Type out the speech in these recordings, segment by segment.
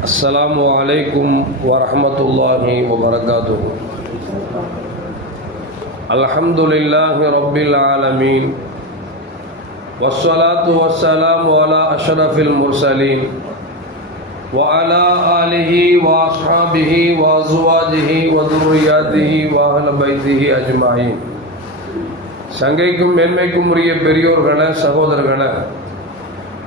السلام عليكم ورحمة الله وبركاته الحمد لله رب العالمين والصلاة والسلام على أشرف المرسلين وعلى آله وأصحابه وأزواجه وذرياته وأهل بيته أجمعين சங்கைக்கும் மேன்மைக்கும் உரிய பெரியோர்களே சகோதரர்களே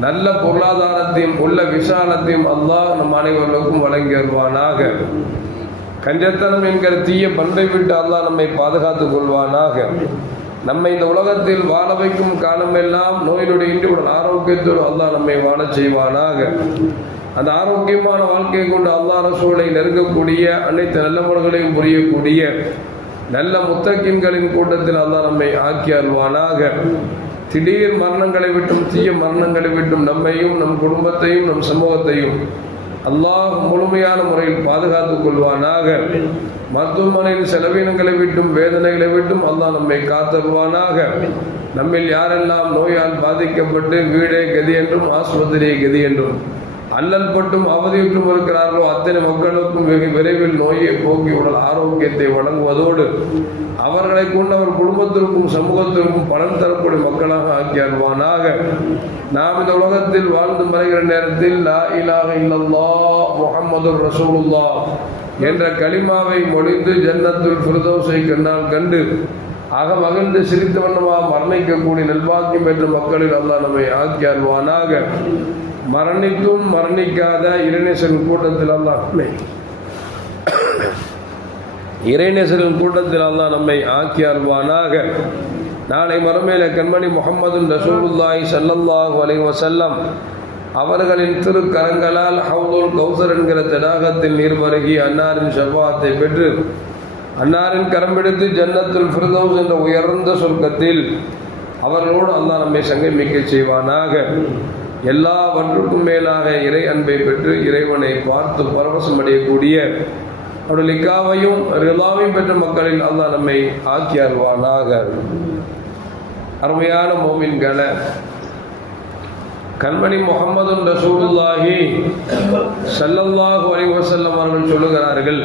நல்ல பொருளாதாரத்தையும் உள்ள விசாலத்தையும் அல்லாஹ் நம் அனைவர்களுக்கும் வழங்கி வருவானாக கஞ்சத்தனம் என்கிற தீய பண்பை விட்டு அல்லாஹ் நம்மை பாதுகாத்துக் கொள்வானாக. நம்மை இந்த உலகத்தில் வாழ வைக்கும் காலமெல்லாம் நோயினுடைய இன்றி ஆரோக்கியத்தோடு அல்லாஹ் நம்மை வாழச் செய்வானாக. அந்த ஆரோக்கியமான வாழ்க்கையை கொண்டு அல்லாஹ் ரசூலை நெருங்கக்கூடிய அனைத்து நல்ல முறைகளையும் புரியக்கூடிய நல்ல முத்தக்கின்களின் கூட்டத்தில் அல்லாஹ் நம்மை ஆக்கி அல்வானாக திடீர் மரணங்களை விட்டும் தீய மரணங்களை விட்டும் நம்மையும் நம் குடும்பத்தையும் நம் சமூகத்தையும் அல்லாஹ் முழுமையான முறையில் பாதுகாத்துக் கொள்வானாக. மருத்துவமனையின் செலவினங்களை விட்டும் வேதனைகளை விட்டும் அல்லாஹ் நம்மை காத்தருவானாக. நம்மில் யாரெல்லாம் நோயால் பாதிக்கப்பட்டு வீடே கதி என்றும் ஆஸ்பத்திரியை கதி என்றும் அல்லல் பட்டும் அவதியுற்றும் இருக்கிறார்களோ அத்தனை மக்களுக்கும் வெகு விரைவில் நோயை போக்கி உடல் ஆரோக்கியத்தை வழங்குவதோடு அவர்களை கொண்டு அவர் குடும்பத்திற்கும் சமூகத்திற்கும் பலன் தரக்கூடிய மக்களாக ஆக்கி அருவானாக நாம் இந்த உலகத்தில் வாழ்ந்து மறைகிற நேரத்தில் லா இலாக இல்லல்லா முகமது ரசூலுல்லா என்ற களிமாவை மொழிந்து ஜன்னத்துள் ஃபிர்தௌஸை கண்ணால் கண்டு ஆக மகிழ்ந்து சிரித்த வண்ணமாக மரணிக்கக்கூடிய நல்வாக்கியம் பெற்ற மக்களில் அல்லா நம்மை ஆக்கி அருவானாக மரணிக்கும் மரணிக்காத இறைநேசன் கூட்டத்தில் அல்லா நம்மை இறைநேசரின் கூட்டத்தில் அல்லா நம்மை ஆக்கி அருவானாக நாளை மறுமையில கண்மணி முகமது ரசூலுல்லாய் சல்லல்லாஹு அலைஹி வசல்லம் அவர்களின் திருக்கரங்களால் ஹவுதுல் கௌசர் என்கிற தடாகத்தில் நீர் வருகி அன்னாரின் செவ்வாத்தை பெற்று அன்னாரின் கரம் பிடித்து ஜன்னத்தில் ஃபிர்தௌஸ் என்ற உயர்ந்த சொர்க்கத்தில் அவர்களோடு அல்லா நம்மை சங்கமிக்க செய்வானாக. எல்லாவற்றுக்கும் மேலாக இறை அன்பை பெற்று இறைவனை பார்த்து பரவசம் அடையக்கூடிய அவருடைய லிக்காவையும் ரிலாவையும் பெற்ற மக்களில் அல்லா நம்மை ஆக்கி அருவானாக அருமையான மோமின்களை கண்மணி முகமது ரசூலுல்லாஹி சல்லல்லாஹு அலைஹி வஸல்லம் அவர்கள் சொல்லுகிறார்கள்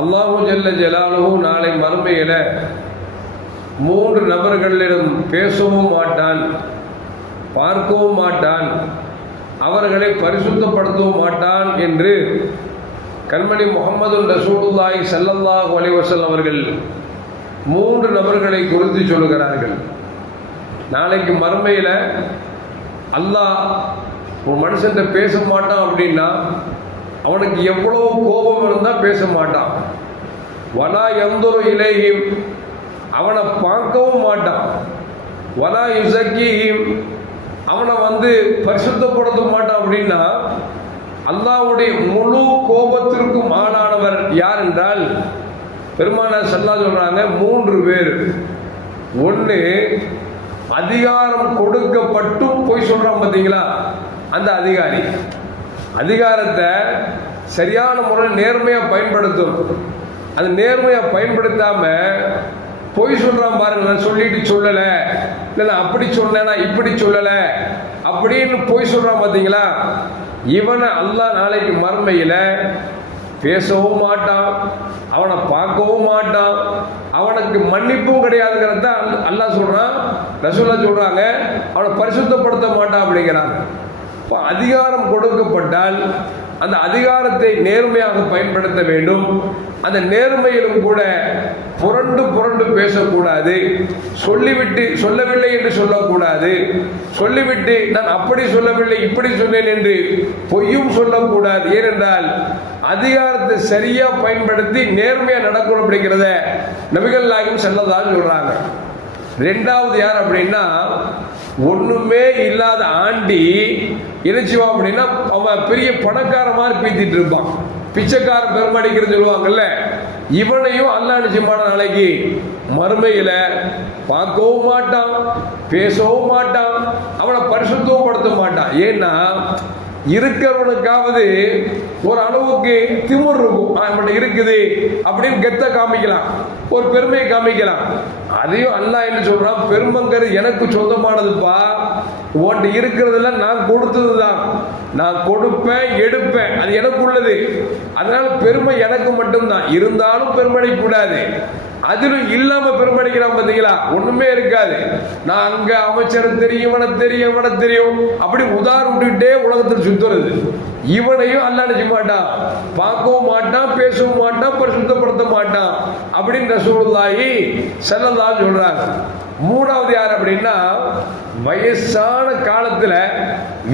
அல்லாஹூ ஜல்ல ஜலாலுவும் நாளை மறுமையில மூன்று நபர்களிடம் பேசவும் மாட்டான் பார்க்கவும் மாட்டான் அவர்களை பரிசுத்தப்படுத்தவும் மாட்டான் என்று கண்மணி முகமது ரசூலுல்லாய் சல்லல்லாஹு அலைவசல் அவர்கள் மூன்று நபர்களை குறித்து சொல்லுகிறார்கள். நாளைக்கு மறுமையில் அல்லாஹ் ஒரு மனுஷன் பேச மாட்டான் அப்படின்னா அவனுக்கு எவ்வளோ கோபம் இருந்தால் பேச மாட்டான். வலா எந்தொரு இலையும் அவனை பார்க்கவும் மாட்டான். வலா யுசக்கியும் அவனை வந்து பரிசுத்தப்படுத்த மாட்டான் அப்படின்னா அல்லாவுடைய முழு கோபத்திற்கும் ஆளானவர் யார் என்றால் பெருமானார் சல்லா சொல்றாங்க மூன்று பேர். ஒன்று அதிகாரம் கொடுக்கப்பட்டும் போய் சொல்றான் பார்த்தீங்களா? அந்த அதிகாரி. அதிகாரத்தை சரியான முறையில் நேர்மையாக பயன்படுத்தும். அது நேர்மையாக பயன்படுத்தாம பொய் சொல்றான் பாருங்க நான் சொல்லிட்டு சொல்லலை. இல்லை நான் அப்படி சொன்னேன் நான் இப்படி சொல்லலை. அப்படின்னு பொய் சொல்றான் பார்த்தீங்களா இவனை அல்லாஹ் நாளைக்கு மறுமையில் பேசவும் மாட்டான் அவனை பார்க்கவும் மாட்டான் அவனுக்கு மன்னிப்பும் கிடையாதுங்கிறது தான் அல்லாஹ் சொல்கிறான் ரசூல்லா சொல்கிறாங்க அவனை பரிசுத்தப்படுத்த மாட்டான் அப்படிங்கிறான். இப்போ அதிகாரம் கொடுக்கப்பட்டால் அந்த அதிகாரத்தை நேர்மையாக பயன்படுத்த வேண்டும். அந்த நேர்மையிலும் கூட புரண்டு புரண்டு பேசக்கூடாது. சொல்லிவிட்டு சொல்லவில்லை என்று சொல்லக்கூடாது. சொல்லிவிட்டு நான் அப்படி சொல்லவில்லை இப்படி சொன்னேன் என்று பொய்யும் சொல்லக்கூடாது. ஏனென்றால் அதிகாரத்தை சரியா பயன்படுத்தி நேர்மையா நடக்கணும் அப்படிங்கிறத நபிகள் நாயகம் செல்லதான் சொல்றாங்க. ரெண்டாவது யார் அப்படின்னா ஒண்ணுமே இல்லாத ஆண்டி இணைச்சுவான் அப்படின்னா அவன் பெரிய பணக்கார மாதிரி பீத்திட்டு இருப்பான் பிச்சைக்காரன் பெருமடிக்கிறது சொல்லுவாங்கல்ல இவனையும் அல்லா நிச்சயமான நாளைக்கு? மறுமையில பார்க்கவும் மாட்டான் பேசவும் மாட்டான் அவனை பரிசுத்தவும் படுத்த மாட்டான். ஏன்னா இருக்கிறவனுக்காவது ஒரு அளவுக்கு திமுர் இருக்கும். அவன்கிட்ட இருக்குது அப்படின்னு கெத்த காமிக்கலாம். ஒரு பெருமையை காமிக்கலாம். அதையும் அல்லாஹ் என்ன சொல்றான்? பெருமைங்கிறது எனக்கு சொந்தமானதுப்பா. உன்ட்டு இருக்கிறதுல நான் கொடுத்தது தான் நான் கொடுப்பேன் எடுப்பேன். அது எனக்கு உள்ளது அதனால பெருமை எனக்கு மட்டும்தான். இருந்தாலும் பெருமடை கூடாது அதிலும் இல்லாம பெரும்படிக்கிறான் பாத்தீங்களா? ஒண்ணுமே இருக்காது. நான் அங்க அமைச்சர் தெரியும் இவனை தெரியும் இவனை தெரியும். அப்படி உதார் விட்டுக்கிட்டே உலகத்தில் சுத்துறது. இவனையும் அல்ல நினைக்க மாட்டான். பார்க்கவும் மாட்டான் பேசவும் மாட்டான் பரிசுத்தப்படுத்த மாட்டான். அப்படின்னு ரசூலுல்லாஹி ஸல்லல்லாஹு சொல்றாங்க. மூணாவது யார் அப்படின்னா வயசான காலத்துல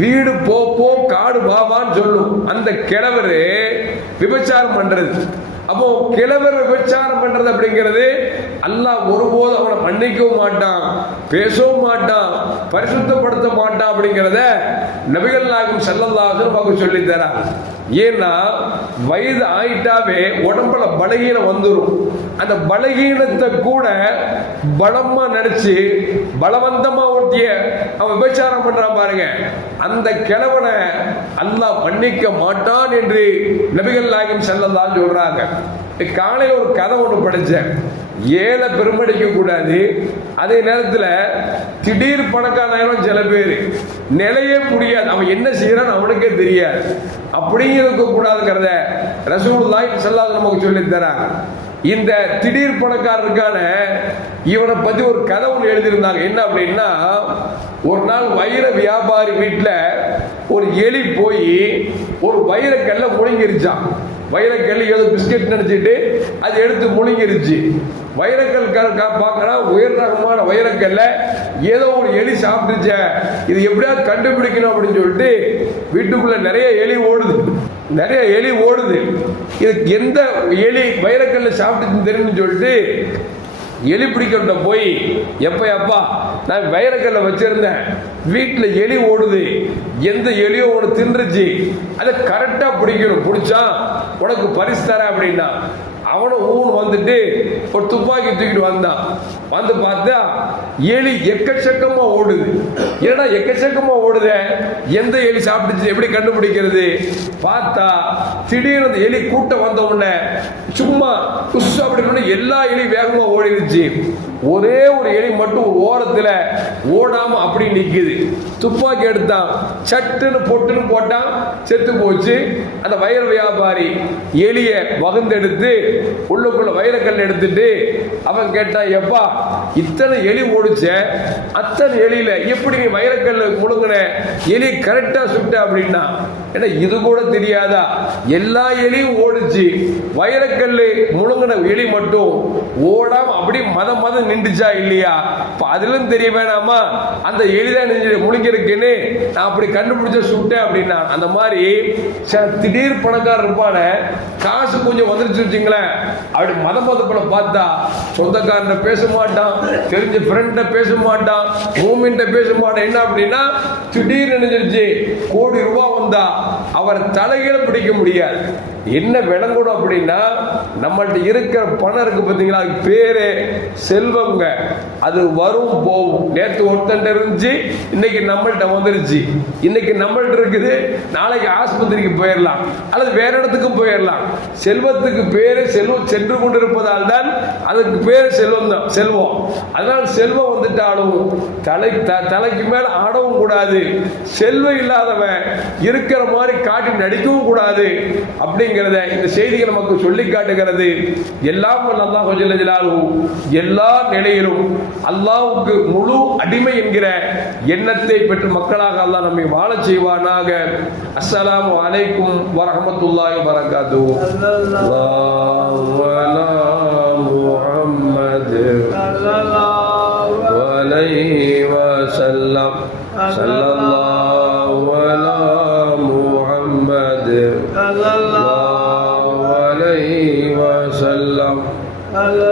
வீடு போப்போம் காடு பாபான்னு சொல்லும். அந்த கிழவர் விபச்சாரம் பண்றது. அப்போ கிழவர் விபச்சாரம் பண்றது அப்படிங்கிறது அல்லாஹ் ஒருபோதும் அவனை மன்னிக்கவும் மாட்டான் பேசவும் மாட்டான் பரிசுத்தப்படுத்த மாட்டான் அப்படிங்கிறத நபிகள் நாயகம் செல்லல்லாக பார்க்க சொல்லி தரான் ஏன்னா வயது ஆயிட்டாவே உடம்புல பலகீனம் வந்துடும் அந்த பலகீனத்தை கூட பலமா நினைச்சு பலவந்தமா ஒருத்திய அவன் விபச்சாரம் பண்றான் பாருங்க. அந்த கிழவனை அல்லாஹ் மன்னிக்க மாட்டான் என்று நபிகள் நாயகம் செல்லலாம் சொல்றாங்க. காலையில் ஒரு கதை ஒன்று படித்தேன் ஏழை பெருமடிக்க கூடாது. அதே நேரத்தில் திடீர் பணக்காரனாயிரம் சில பேர். நிலையே முடியாது அவன் என்ன செய்யறான்னு அவனுக்கே தெரியாது. அப்படியும் இருக்கக்கூடாதுங்கிறத தாய் சல்லாத நமக்கு சொல்லி இந்த திடீர் பணக்காரருக்கான இவனை பத்தி ஒரு கதை ஒன்று எழுதியிருந்தாங்க. என்ன அப்படின்னா ஒரு நாள் வைர வியாபாரி வீட்டில் ஒரு எலி போய் ஒரு வைரக்கல்ல முழுங்கிருச்சான் வைரக்கல் ஏதோ பிஸ்கட் நினைச்சிட்டு அது எடுத்து முழுங்கிருச்சு. வைரக்கல் பார்க்கறா உயர் ரகமான வைரக்கல்ல ஏதோ ஒரு எலி சாப்பிட்டுச்ச. இது எப்படியாவது கண்டுபிடிக்கணும் அப்படின்னு சொல்லிட்டு வீட்டுக்குள்ள நிறைய எலி ஓடுது. நிறைய எலி ஓடுது. இதுக்கு எந்த எலி வைரக்கல்ல சாப்பிட்டுச்சுன்னு தெரியும்னு சொல்லிட்டு எலி பிடிக்கிட்ட போய் எப்ப எப்பா நான் வைரக்கல்ல வச்சிருந்தேன். வீட்டில் எலி ஓடுது. எந்த எலியோ ஒன்று தின்றுச்சு. அதை கரெக்டாக பிடிக்கணும். பிடிச்சா உனக்கு பரிசு தரேன் அப்படின்னா அவனும் ஊன் வந்துட்டு ஒரு துப்பாக்கி தூக்கிட்டு வந்தான். வந்து பார்த்தா எலி எக்கச்சக்கமா ஓடுது. ஏன்னா எக்கச்சக்கமா ஓடுத? எந்த எலி சாப்பிட்டுச்சு? எப்படி கண்டுபிடிக்கிறது? பார்த்தா திடீர்னு அந்த எலி கூட்டம் வந்த உடனே சும்மா புஷ் அப்படின்னு எல்லா எலி வேகமா ஓடிடுச்சு. ஒரே ஒரு எலி மட்டும் ஒரு ஓரத்துல ஓடாம அப்படி நிக்குது. துப்பாக்கி எடுத்தான். சட்டுன்னு பொட்டுன்னு போட்டான் செத்து போச்சு. அந்த வயல் வியாபாரி எலிய வகுந்தெடுத்து உள்ளுக்குள்ள வைரக்கல் எடுத்துட்டு அவன் கேட்டான் எப்பா இத்தனை எலி ஓடிச்ச? அத்தனை எலியில எப்படி நீ வைரக்கல் முழுங்கின? எலி கரெக்டா சுட்ட அப்படின்னா ஏன்னா இது கூட தெரியாதா? எல்லா எலியும் ஓடிச்சு. வைரக்கல் முழுங்கின எலி மட்டும் ஓடாம அப்படி மதம் மதம் நின்றுச்சா இல்லையா? இப்போ அதிலும் தெரிய வேணாமா? அந்த எளிதாக நெஞ்சு முழுங்கிருக்குன்னு நான் அப்படி கண்டுபிடிச்ச சுட்டேன் அப்படின்னா அந்த மாதிரி ச- திடீர் பணக்காரர் இருப்பான காசு கொஞ்சம் வந்துருச்சு வச்சுங்களேன். அப்படி மத மதப்பட பார்த்தா சொந்தக்காரன்ட்ட பேச மாட்டான் தெரிஞ்ச ஃப்ரெண்ட பேச மாட்டான் மூமின்ட்ட பேச மாட்டான். என்ன அப்படின்னா திடீர்னு நினைச்சிருச்சு கோடி ரூபா வந்தா அவர் தலைகீழ பிடிக்க முடியாது. என்ன விளங்கணும் அப்படின்னா நம்மள்ட்ட இருக்கிற பணம் இருக்கு பார்த்தீங்களா பேரு செல்வங்க. அது வரும் போகும். நேற்று ஒருத்தன் இருந்துச்சு இன்னைக்கு நம்மள்ட்ட வந்துருச்சு. இன்னைக்கு நம்மள்ட்ட இருக்குது நாளைக்கு ஆஸ்பத்திரிக்கு போயிடலாம் அல்லது வேற இடத்துக்கும் போயிடலாம் செல்வத்துக்கு பேரு செல்வம் சென்று கொண்டிருப்பதால் தான் அதுக்கு பேரு செல்வம் தான் செல்வம். அதனால் செல்வம் வந்துட்டாலும் தலை த- தலைக்கு மேல ஆடவும் கூடாது. செல்வம் இல்லாதவன் இருக்கிற மாதிரி காட்டி நடிக்கவும் கூடாது. அப்படிங்கிறத இந்த செய்திகள் நமக்கு சொல்லி காட்டுகிறது. எல்லாம் நல்லா கொஞ்சம் ஜெல்லாலு எல்லா நிலையிலும் அல்லாவுக்கு முழு அடிமை என்கிற எண்ணத்தை பெற்று மக்களாக அல்லாஹ் நம்மை வாழச் செய்வானாக. அஸ்ஸலாம் வலைக்கும் வரஹமத்துல்லாஹி வரகாத்து முஹம்மது சல்லல்லாஹு 那个